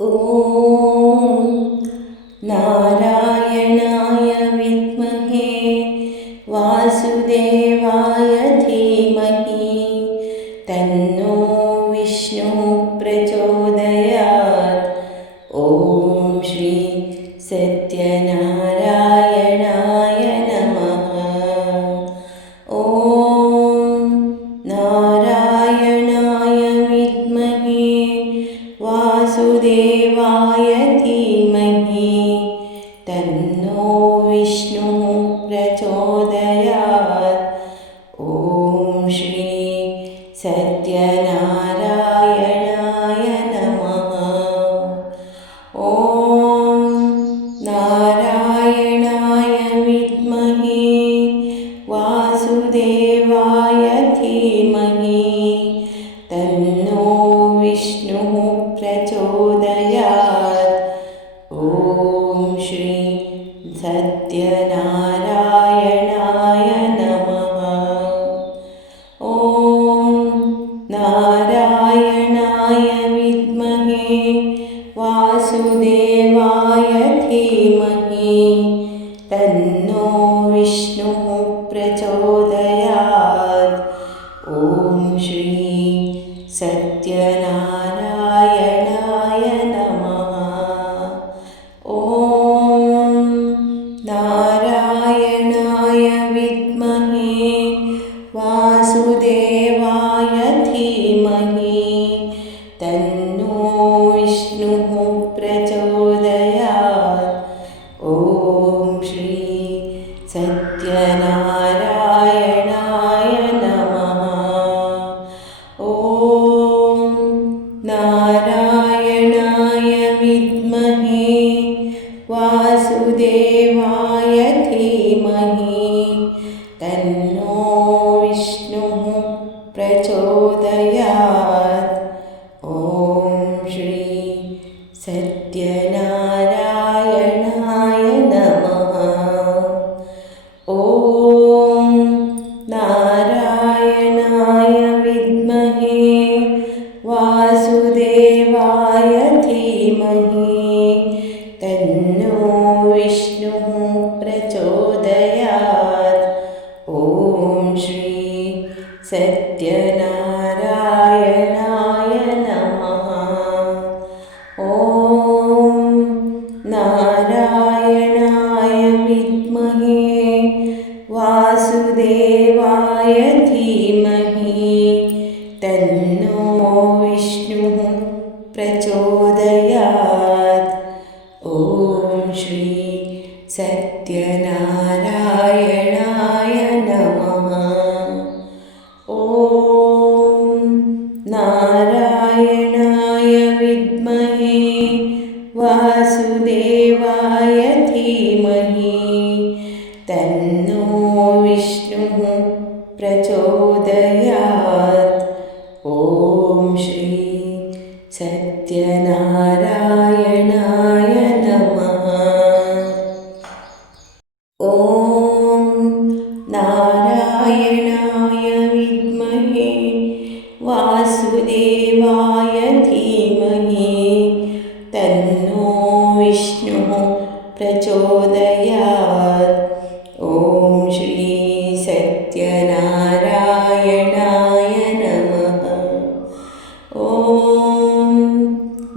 ॐ नारायणाय विद्महे वासुदेवाय धीमहि तन्नो विष्णुः प्रचोदयात्। ॐ श्री सत्यनारायणाय नमः। ॐ नारायणाय विद्महे वासुदेवाय धीमहि तन्नो विष्णुः प्रचोदयात्। ॐ श्री सत्यनारायणाय नमः। ॐ नारायणाय विद्महे वासुदेवाय धीमहि तन्नो विष्णुः प्रचोदयात्। ॐ श्री सत्यनारायणाय नमः। ॐ नारायणाय विद्महे वासुदेवाय धीमहि तन्नो विष्णुः प्रचोदयात्। ॐ श्री सत्यनारायणाय नमः। ॐ नारायणाय विद्महे वासुदेवाय धीमहि तन्नो विष्णुः प्रचोदयात्। ॐ श्री सत्यनारायणाय नमः। ॐ नारायणाय विद्महे वासुदेवाय धीमहि तन्नो विष्णुः प्रचोदयात्। ॐ श्री सत्यनारायणाय नमः। ॐ नारायणाय विद्महे वासुदेवाय धीमहि तन्नो विष्णुः प्रचोदयात्। ॐ श्री सत्यनारायणाय नमः। ॐ नारायणाय विद्महे वासुदेवाय धीमहि तन्नो विष्णुः प्रचोदयात्। ॐ श्री सत्यनारायणाय नमः। ॐ नारायणाय विद्महे वासुदेवाय धीमहि तन्नो विष्णुः प्रचोदयात्। ॐ श्री सत्यनारायणाय नमः। ॐ नारायणाय विद्महे वासुदेवाय धीमहि तन्नो विष्णुः प्रचोदयात्। ॐ श्री सत्यनारायणाय नमः। ॐ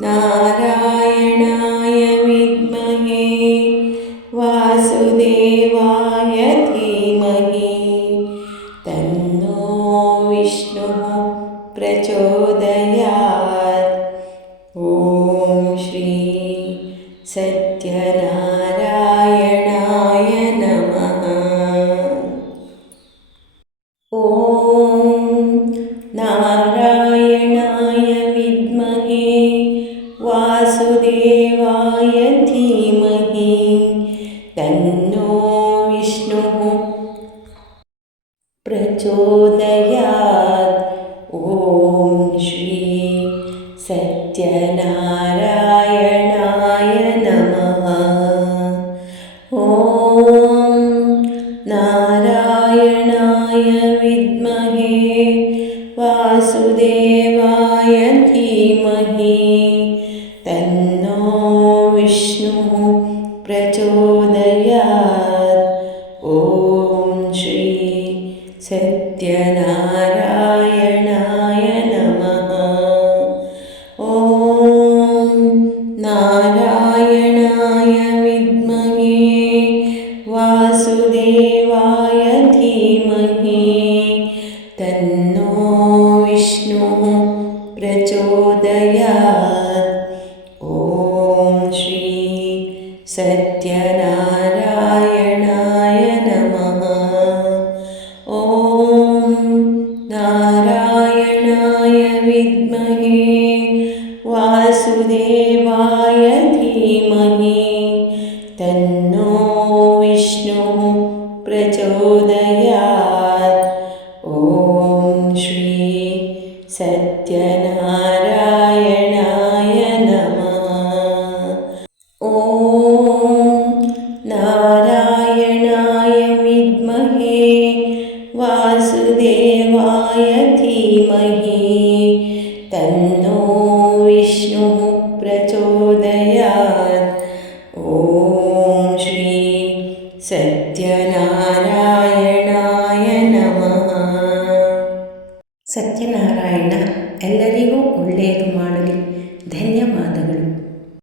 नारायणाय विद्महे वासुदेवाय धीमहि तन्नो विष्णुः प्रचोदयात्। ॐ श्री सत्यनारायणाय नमः। ॐ नारायणाय विद्महे वासुदेवाय धीमहि तन्नो विष्णुः प्रचोदयात्। ॐ श्री सत्यनारायणाय नमः। ॐ नारायणाय विद्महे वासुदेवाय धीमहि तन्नो विष्णुः प्रचोदयात्। ॐ श्री सत्यनारायणाय नमः। ॐ नारायणाय विद्महे वासुदेवाय धीमहि तन्नो विष्णुः प्रचोदयात्। ॐ श्री सत्यनारायणाय नमः। ॐ नारायणाय विद्महे वासुदेवाय धीमहि तन्नो विष्णुः प्रचोदयात्। ॐ श्री सत्यनारायणाय नमः। ॐ नारायणाय विद्महे वासुदेवाय धीमहि तन्नो विष्णुः प्रचोदयात्। ॐ श्री ಸತ್ಯನಾರಾಯಣಾಯ ನಮಃ. ಸತ್ಯನಾರಾಯಣ ಎಲ್ಲರಿಗೂ ಒಳ್ಳೆಯದು ಮಾಡಲಿ. ಧನ್ಯವಾದ.